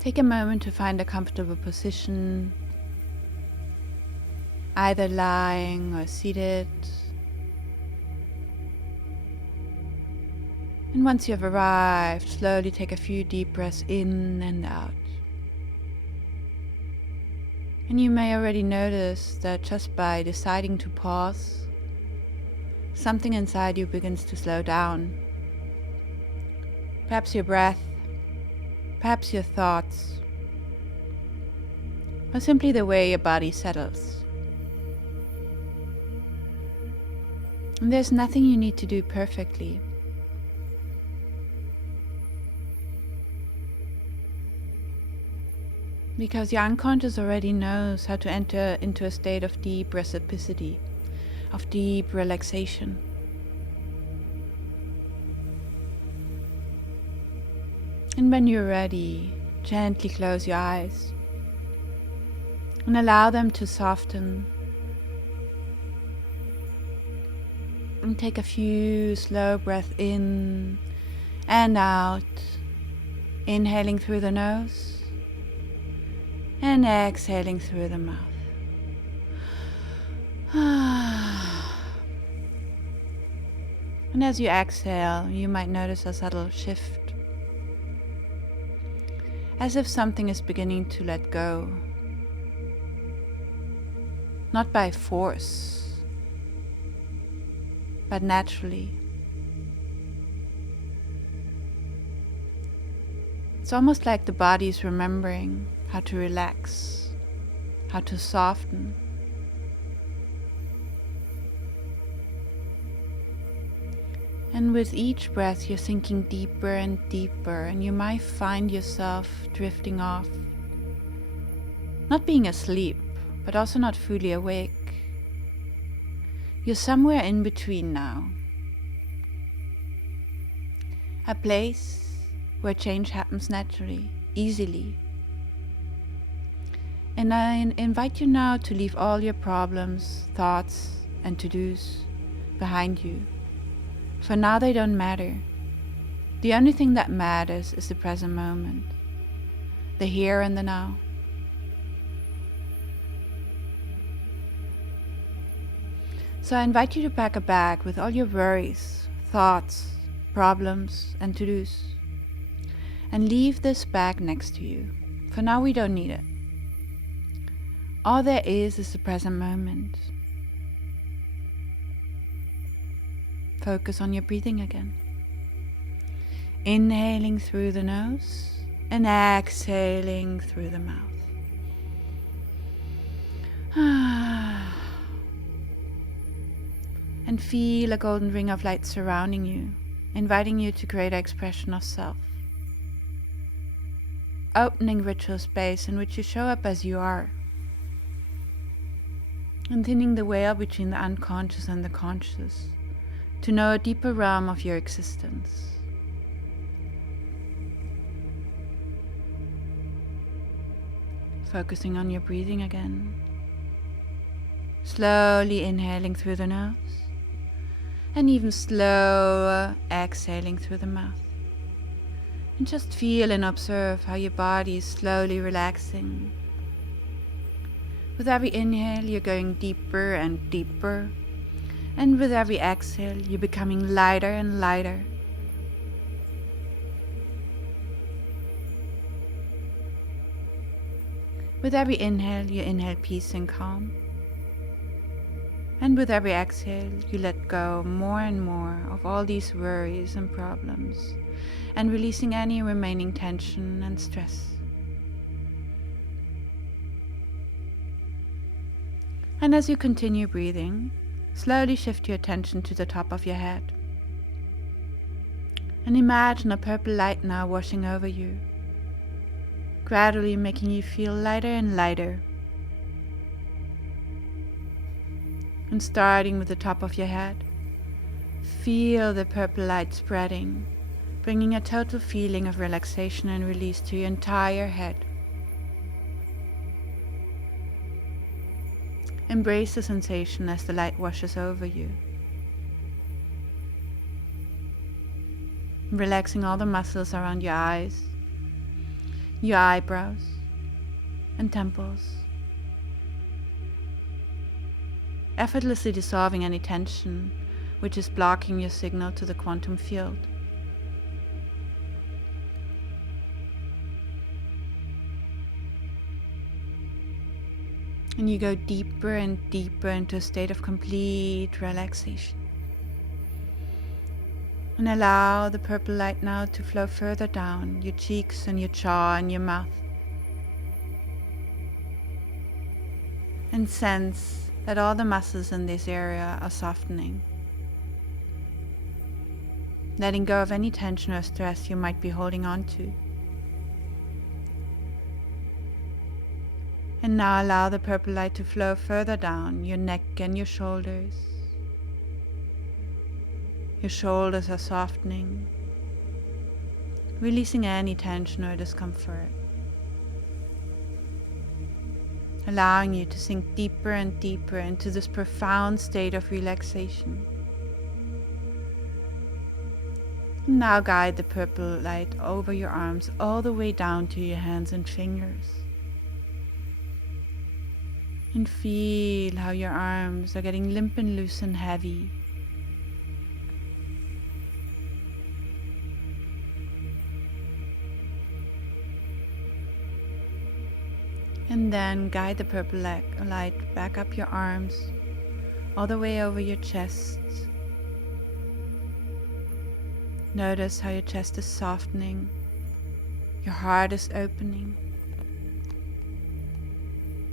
Take a moment to find a comfortable position, either lying or seated. And once you have arrived, slowly take a few deep breaths in and out. And you may already notice that just by deciding to pause, something inside you begins to slow down. Perhaps your breath, perhaps your thoughts, or simply the way your body settles. And there's nothing you need to do perfectly. Because your unconscious already knows how to enter into a state of deep receptivity, of deep relaxation. And when you're ready, gently close your eyes and allow them to soften. And take a few slow breaths in and out, inhaling through the nose and exhaling through the mouth. And as you exhale, you might notice a subtle shift, as if something is beginning to let go. Not by force, but naturally. It's almost like the body is remembering how to relax, how to soften. And with each breath, you're sinking deeper and deeper, and you might find yourself drifting off. Not being asleep, but also not fully awake. You're somewhere in between now. A place where change happens naturally, easily. And I invite you now to leave all your problems, thoughts, and to-dos behind you. For now they don't matter. The only thing that matters is the present moment, the here and the now. So I invite you to pack a bag with all your worries, thoughts, problems, and to-dos. And leave this bag next to you. For now we don't need it. All there is the present moment. Focus on your breathing again. Inhaling through the nose and exhaling through the mouth. And feel a golden ring of light surrounding you, inviting you to create an expression of self. Opening ritual space in which you show up as you are. And thinning the veil between the unconscious and the conscious, to know a deeper realm of your existence. Focusing on your breathing again. Slowly inhaling through the nose, and even slower exhaling through the mouth. And just feel and observe how your body is slowly relaxing. With every inhale, you're going deeper and deeper. And with every exhale, you're becoming lighter and lighter. With every inhale, you inhale peace and calm. And with every exhale, you let go more and more of all these worries and problems, and releasing any remaining tension and stress. And as you continue breathing, slowly shift your attention to the top of your head. And imagine a purple light now washing over you, gradually making you feel lighter and lighter. And starting with the top of your head, feel the purple light spreading, bringing a total feeling of relaxation and release to your entire head. Embrace the sensation as the light washes over you. Relaxing all the muscles around your eyes, your eyebrows, and temples. Effortlessly dissolving any tension which is blocking your signal to the quantum field. And you go deeper and deeper into a state of complete relaxation. And allow the purple light now to flow further down your cheeks and your jaw and your mouth. And sense that all the muscles in this area are softening. Letting go of any tension or stress you might be holding on to. And now allow the purple light to flow further down your neck and your shoulders. Your shoulders are softening, releasing any tension or discomfort. Allowing you to sink deeper and deeper into this profound state of relaxation. Now guide the purple light over your arms all the way down to your hands and fingers. And feel how your arms are getting limp and loose and heavy. And then guide the purple light back up your arms, all the way over your chest. Notice how your chest is softening, your heart is opening.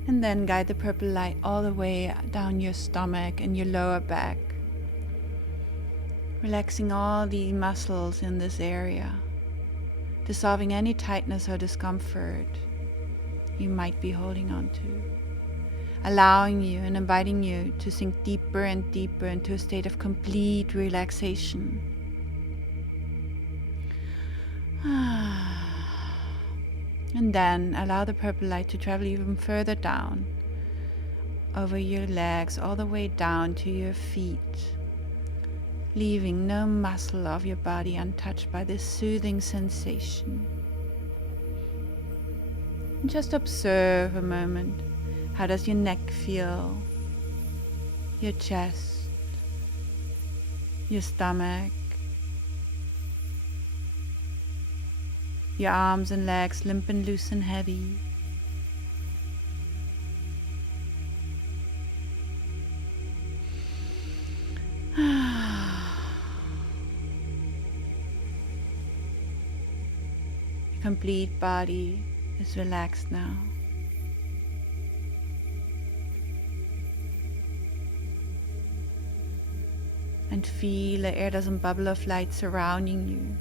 And then guide the purple light all the way down your stomach and your lower back, relaxing all the muscles in this area, dissolving any tightness or discomfort you might be holding on to, allowing you and inviting you to sink deeper and deeper into a state of complete relaxation. And then allow the purple light to travel even further down, over your legs, all the way down to your feet, leaving no muscle of your body untouched by this soothing sensation. Just observe a moment. How does your neck feel? Your chest? Your stomach? Your arms and legs limp and loose and heavy? Your complete body is relaxed now. And feel the iridescent bubble of light surrounding you,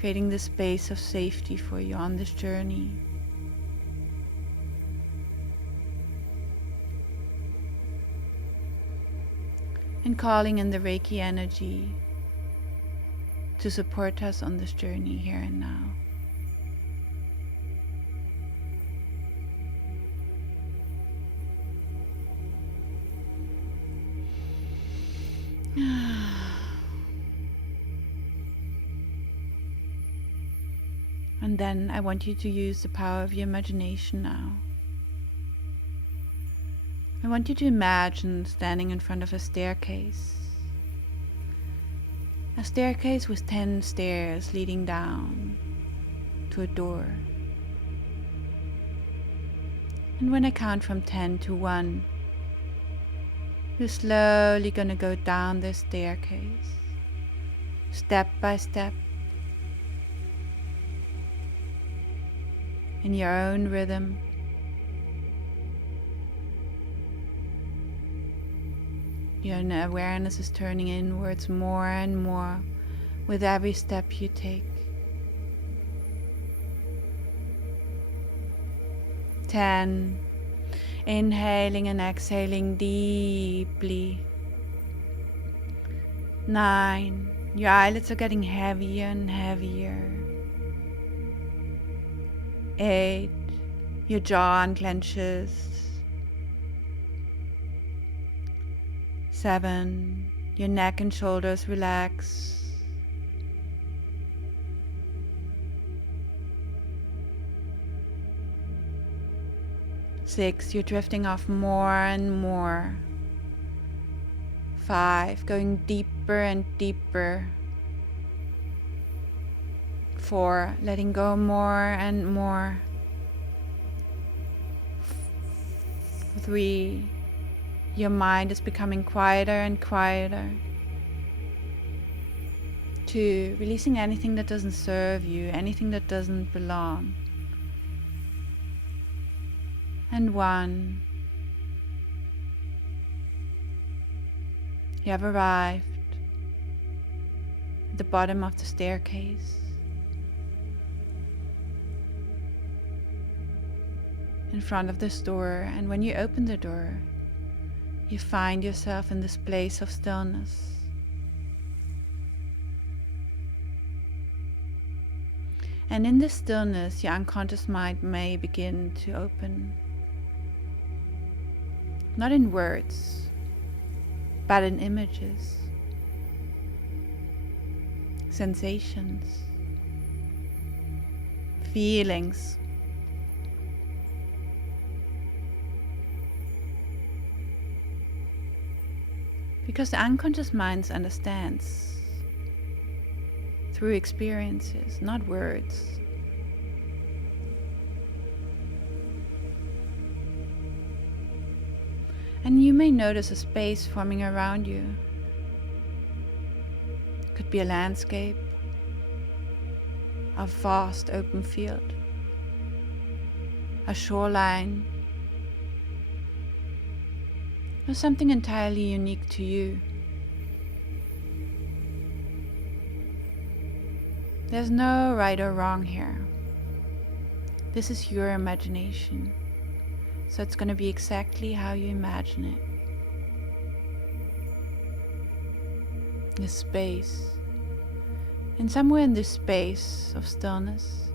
creating the space of safety for you on this journey. And calling in the Reiki energy to support us on this journey here and now. And then I want you to use the power of your imagination now. I want you to imagine standing in front of a staircase. A staircase with 10 stairs leading down to a door. And when I count from 10 to 1, you're slowly going to go down this staircase, step by step, in your own rhythm. Your awareness is turning inwards more and more with every step you take. 10. Inhaling and exhaling deeply. 9. Your eyelids are getting heavier and heavier. 8. Your jaw unclenches. 7, your neck and shoulders relax. 6, you're drifting off more and more. 5, going deeper and deeper. 4, letting go more and more. 3, your mind is becoming quieter and quieter. 2, releasing anything that doesn't serve you, anything that doesn't belong. And 1, you have arrived at the bottom of the staircase. In front of this door, and when you open the door, you find yourself in this place of stillness. And in this stillness, your unconscious mind may begin to open. Not in words, but in images, sensations, feelings. Because the unconscious mind understands through experiences, not words. And you may notice a space forming around you. It could be a landscape, a vast open field, a shoreline, or something entirely unique to you. There's no right or wrong here. This is your imagination. So it's going to be exactly how you imagine it. This space. And somewhere in this space of stillness,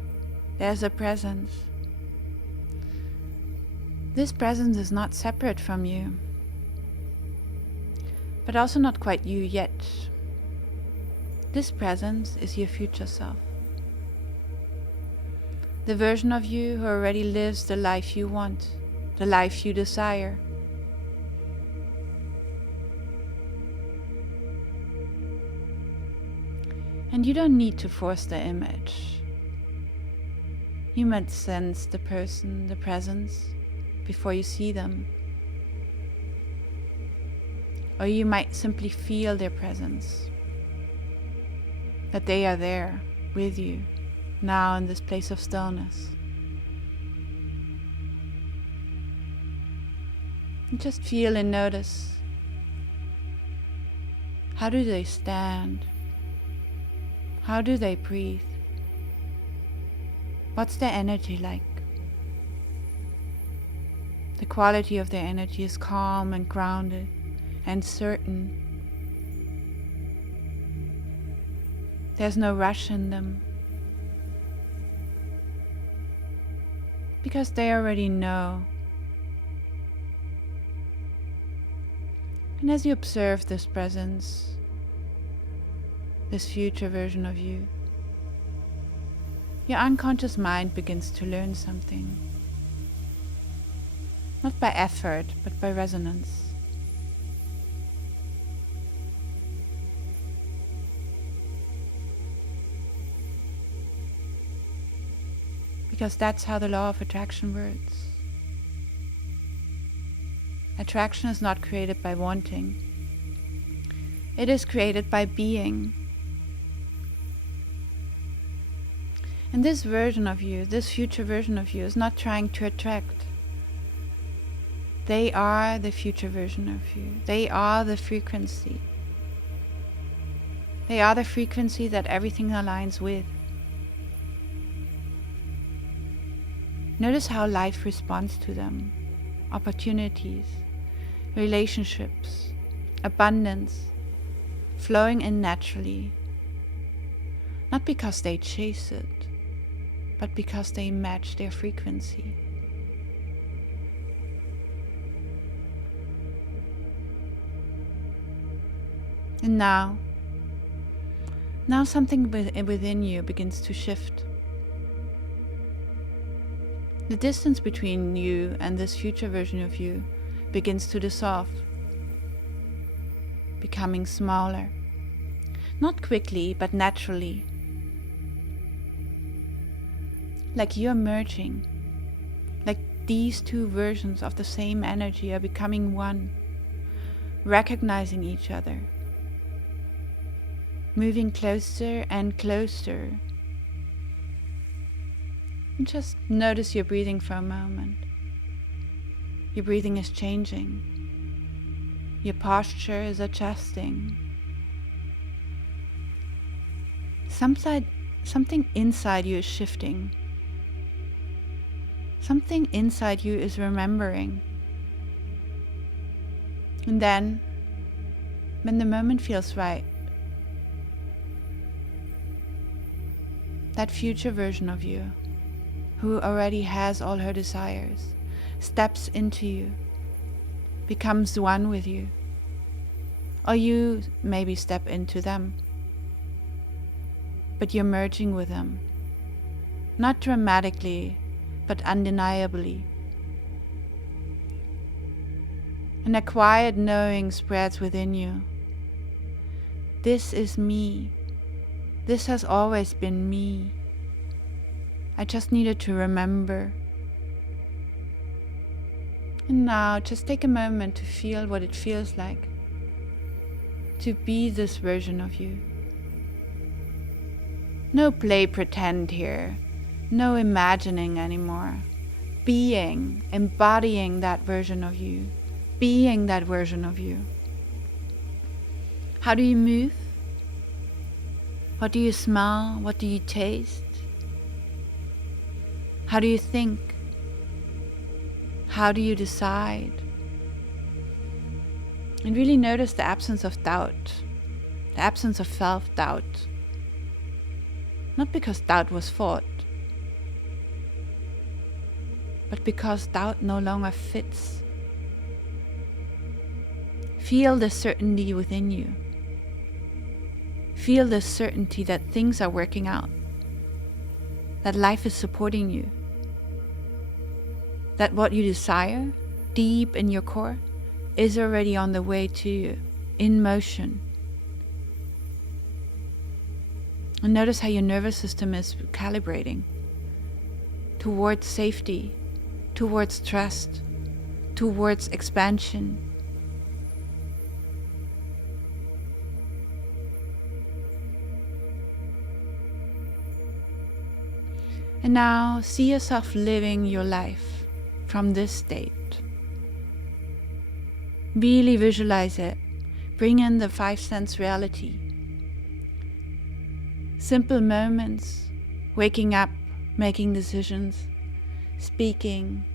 there's a presence. This presence is not separate from you, but also not quite you yet. This presence is your future self. The version of you who already lives the life you want, the life you desire. And you don't need to force the image. You might sense the person, the presence, before you see them. Or you might simply feel their presence. That they are there with you, now in this place of stillness. And just feel and notice. How do they stand? How do they breathe? What's their energy like? The quality of their energy is calm and grounded and certain. There's no rush in them. Because they already know. And as you observe this presence, this future version of you, your unconscious mind begins to learn something. Not by effort, but by resonance. Because that's how the law of attraction works. Attraction is not created by wanting. It is created by being. And this version of you, this future version of you, is not trying to attract. They are the future version of you. They are the frequency. They are the frequency that everything aligns with. Notice how life responds to them. Opportunities, relationships, abundance, flowing in naturally. Not because they chase it, but because they match their frequency. And now something within you begins to shift. The distance between you and this future version of you begins to dissolve, becoming smaller. Not quickly, but naturally. Like you're merging. Like these two versions of the same energy are becoming one, recognizing each other, moving closer and closer. And just notice your breathing for a moment. Your breathing is changing. Your posture is adjusting. Something inside you is shifting. Something inside you is remembering. And then, when the moment feels right, that future version of you, who already has all her desires, steps into you, becomes one with you. Or you maybe step into them. But you're merging with them. Not dramatically, but undeniably. And a quiet knowing spreads within you. This is me. This has always been me. I just needed to remember. And now just take a moment to feel what it feels like to be this version of you. No play pretend here. No imagining anymore. Being, embodying that version of you. Being that version of you. How do you move? What do you smell? What do you taste? How do you think? How do you decide? And really notice the absence of doubt, the absence of self-doubt. Not because doubt was fought, but because doubt no longer fits. Feel the certainty within you. Feel the certainty that things are working out, that life is supporting you, that what you desire deep in your core is already on the way to you, in motion. And notice how your nervous system is calibrating towards safety, towards trust, towards expansion. And now see yourself living your life from this state. Really visualize it. Bring in the 5 sense reality. Simple moments, waking up, making decisions, speaking,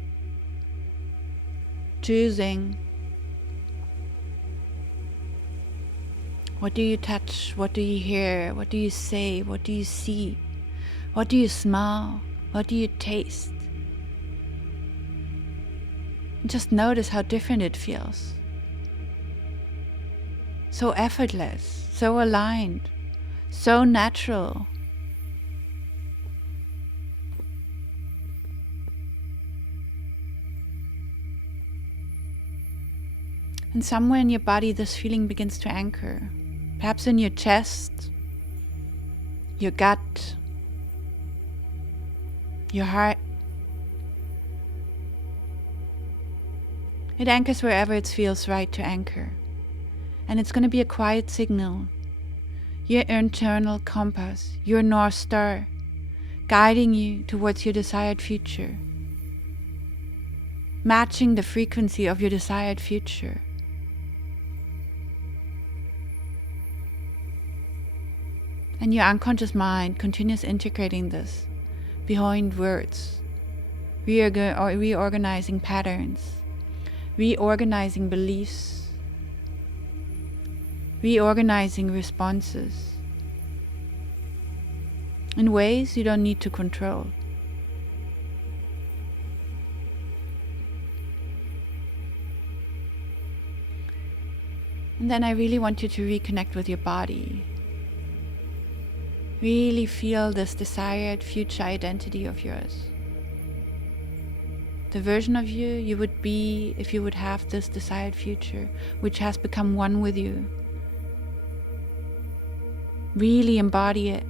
choosing. What do you touch? What do you hear? What do you say? What do you see? What do you smell? What do you taste? Just notice how different it feels. So effortless, so aligned, so natural. And somewhere in your body this feeling begins to anchor. Perhaps in your chest, your gut, your heart. It anchors wherever it feels right to anchor. And it's going to be a quiet signal, your internal compass, your North Star, guiding you towards your desired future, matching the frequency of your desired future. And your unconscious mind continues integrating this behind words, reorganizing patterns, reorganizing beliefs, reorganizing responses in ways you don't need to control. And then I really want you to reconnect with your body. Really feel this desired future identity of yours. The version of you would be if you would have this desired future, which has become one with you. Really embody it.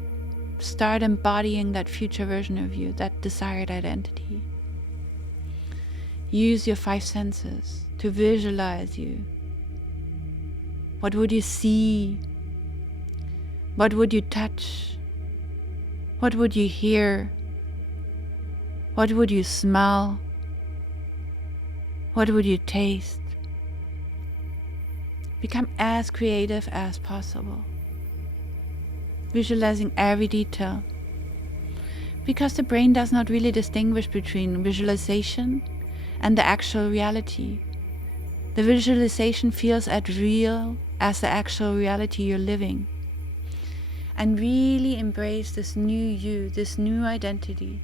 Start embodying that future version of you, that desired identity. Use your 5 senses to visualize you. What would you see? What would you touch? What would you hear? What would you smell? What would you taste? Become as creative as possible, visualizing every detail. Because the brain does not really distinguish between visualization and the actual reality. The visualization feels as real as the actual reality you're living. And really embrace this new you, this new identity,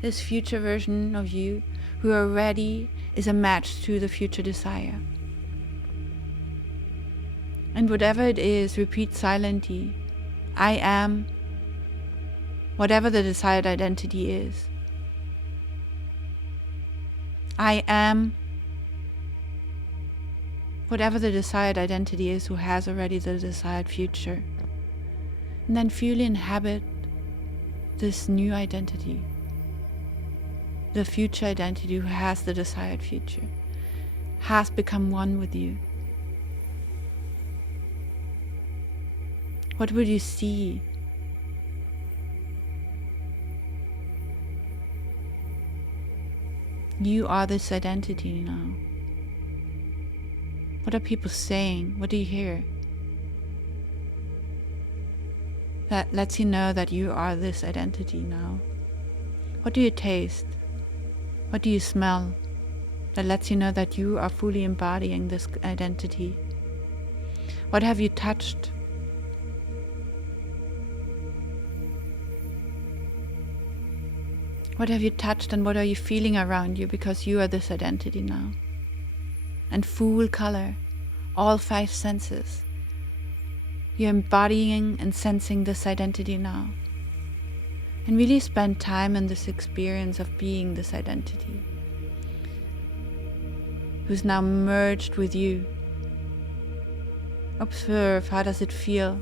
this future version of you who already is a match to the future desire. And whatever it is, repeat silently, I am, whatever the desired identity is. I am, whatever the desired identity is who has already the desired future. And then fully inhabit this new identity, the future identity who has the desired future, has become one with you. What would you see? You are this identity now. What are people saying? What do you hear? That lets you know that you are this identity now. What do you taste? What do you smell? That lets you know that you are fully embodying this identity. What have you touched? What have you touched and what are you feeling around you, because you are this identity now? And full color, all 5 senses. You're embodying and sensing this identity now. And really spend time in this experience of being this identity, who's now merged with you. Observe, how does it feel?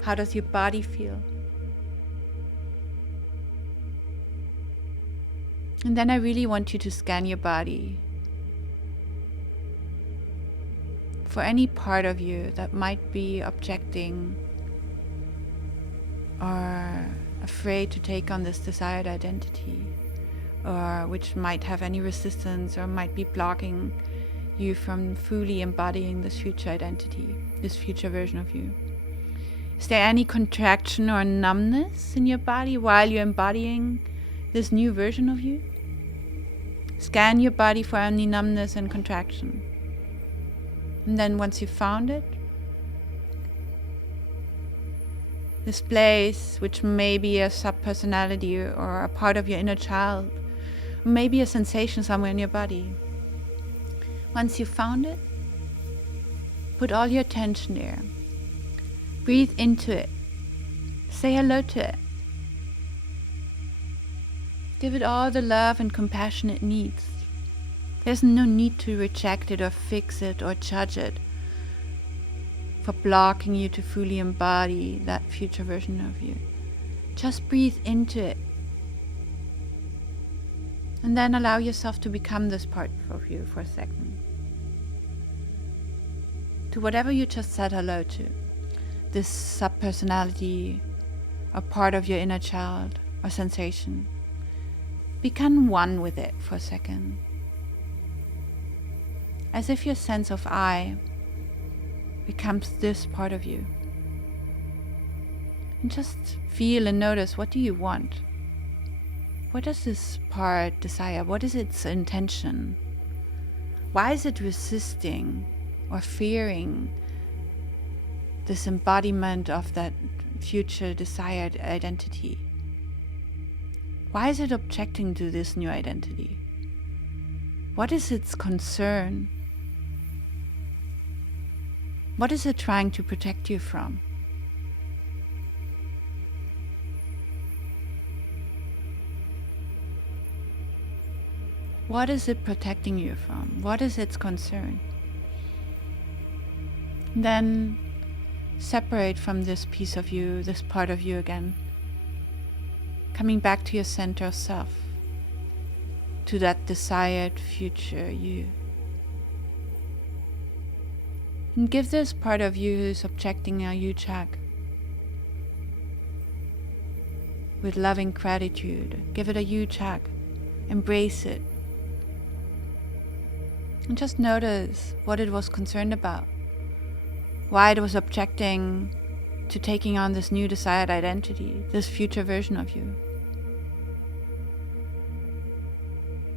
How does your body feel? And then I really want you to scan your body for any part of you that might be objecting or afraid to take on this desired identity, or which might have any resistance or might be blocking you from fully embodying this future identity, this future version of you. Is there any contraction or numbness in your body while you're embodying this new version of you? Scan your body for any numbness and contraction. And then once you've found it, this place, which may be a sub-personality or a part of your inner child, maybe a sensation somewhere in your body. Once you've found it, put all your attention there. Breathe into it. Say hello to it. Give it all the love and compassion it needs. There's no need to reject it or fix it or judge it for blocking you to fully embody that future version of you. Just breathe into it. And then allow yourself to become this part of you for a second. To whatever you just said hello to. This sub-personality or part of your inner child or sensation. Become one with it for a second. As if your sense of I becomes this part of you. And just feel and notice, what do you want? What does this part desire? What is its intention? Why is it resisting or fearing this embodiment of that future desired identity? Why is it objecting to this new identity? What is its concern? What is it trying to protect you from? What is it protecting you from? What is its concern? Then separate from this piece of you, this part of you again, coming back to your center of self, to that desired future you. And give this part of you who's objecting a huge hug. With loving gratitude, give it a huge hug. Embrace it. And just notice what it was concerned about. Why it was objecting to taking on this new desired identity, this future version of you.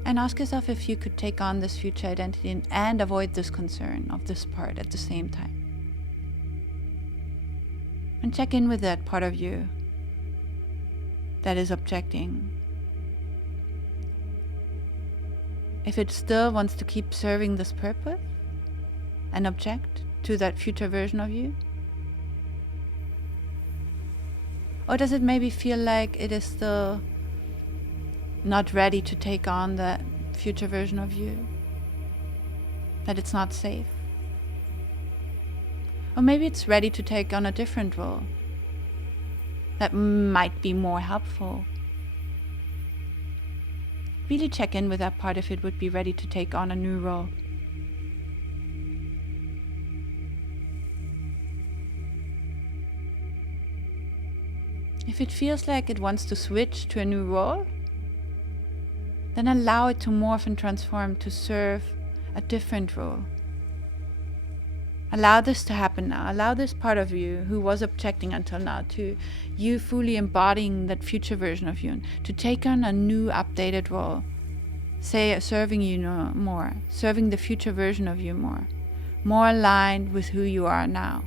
And ask yourself if you could take on this future identity and avoid this concern of this part at the same time. And check in with that part of you that is objecting. If it still wants to keep serving this purpose and object to that future version of you? Or does it maybe feel like it is still not ready to take on that future version of you? That it's not safe? Or maybe it's ready to take on a different role that might be more helpful. Really check in with that part if it would be ready to take on a new role. If it feels like it wants to switch to a new role, then allow it to morph and transform to serve a different role. Allow this to happen now. Allow this part of you who was objecting until now to you fully embodying that future version of you to take on a new updated role. Say serving you more, serving the future version of you more aligned with who you are now.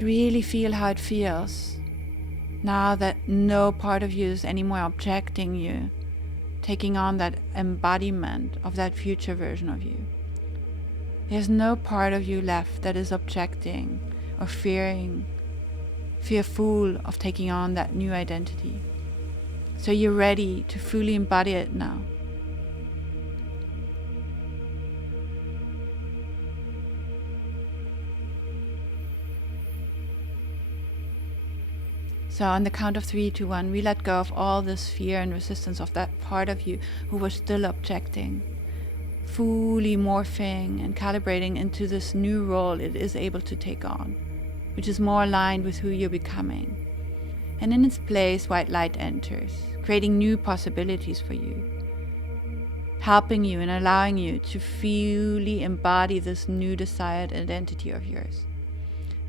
Really feel how it feels now that no part of you is anymore objecting you, taking on that embodiment of that future version of you. There's no part of you left that is objecting or fearful of taking on that new identity. So you're ready to fully embody it now. So on the count of 3, 2, 1, we let go of all this fear and resistance of that part of you who was still objecting, fully morphing and calibrating into this new role it is able to take on, which is more aligned with who you're becoming. And in its place, white light enters, creating new possibilities for you, helping you and allowing you to fully embody this new desired identity of yours.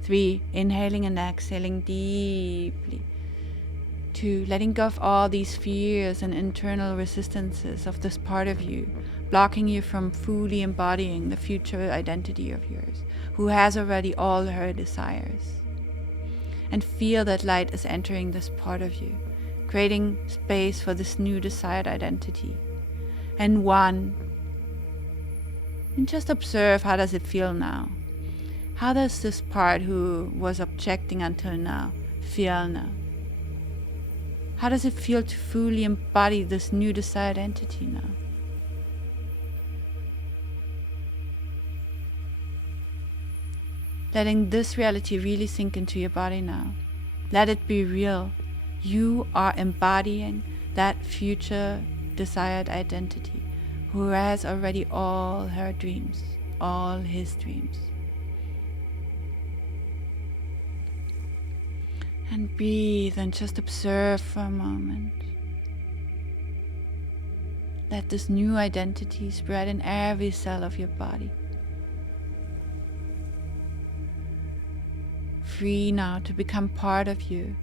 3, inhaling and exhaling deeply. 2, letting go of all these fears and internal resistances of this part of you, blocking you from fully embodying the future identity of yours, who has already all her desires. And feel that light is entering this part of you, creating space for this new desired identity. And 1, and just observe, how does it feel now? How does this part who was objecting until now feel now? How does it feel to fully embody this new desired entity now? Letting this reality really sink into your body now. Let it be real. You are embodying that future desired identity who has already all her dreams, all his dreams. And breathe and just observe for a moment. Let this new identity spread in every cell of your body. Free now to become part of you.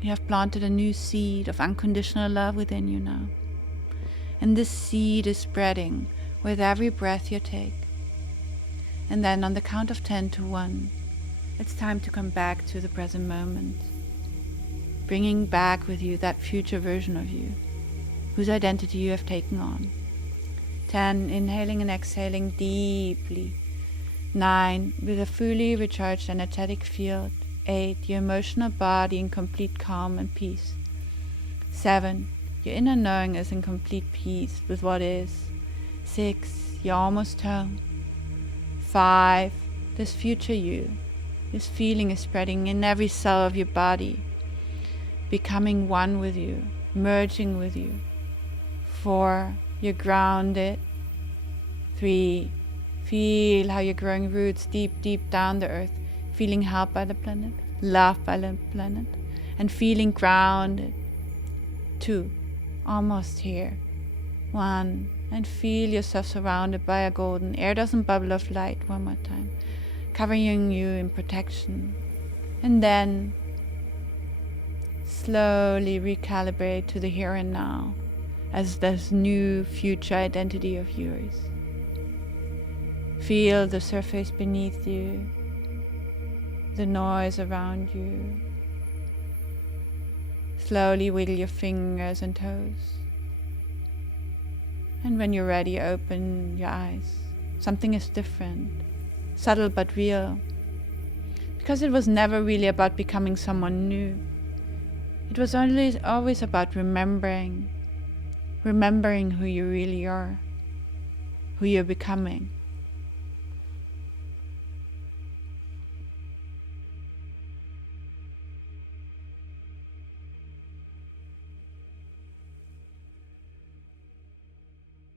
You have planted a new seed of unconditional love within you now. And this seed is spreading with every breath you take. And then on the count of 10 to 1, it's time to come back to the present moment. bringing back with you that future version of you, whose identity you have taken on. 10, inhaling and exhaling deeply. 9, with a fully recharged energetic field. 8, your emotional body in complete calm and peace. 7, your inner knowing is in complete peace with what is. 6, you're almost home. 5, this future you, this feeling is spreading in every cell of your body, becoming one with you, merging with you. 4, you're grounded. 3, feel how you're growing roots deep down the earth, feeling helped by the planet, loved by the planet, and feeling grounded. 2, almost here. 1, and feel yourself surrounded by a golden iridescent bubble of light. One more time, covering you in protection. And then slowly recalibrate to the here and now as this new future identity of yours. Feel the surface beneath you, the noise around you. Slowly wiggle your fingers and toes. And when you're ready, open your eyes. Something is different, subtle but real. Because it was never really about becoming someone new. It was always about remembering who you really are, who you're becoming.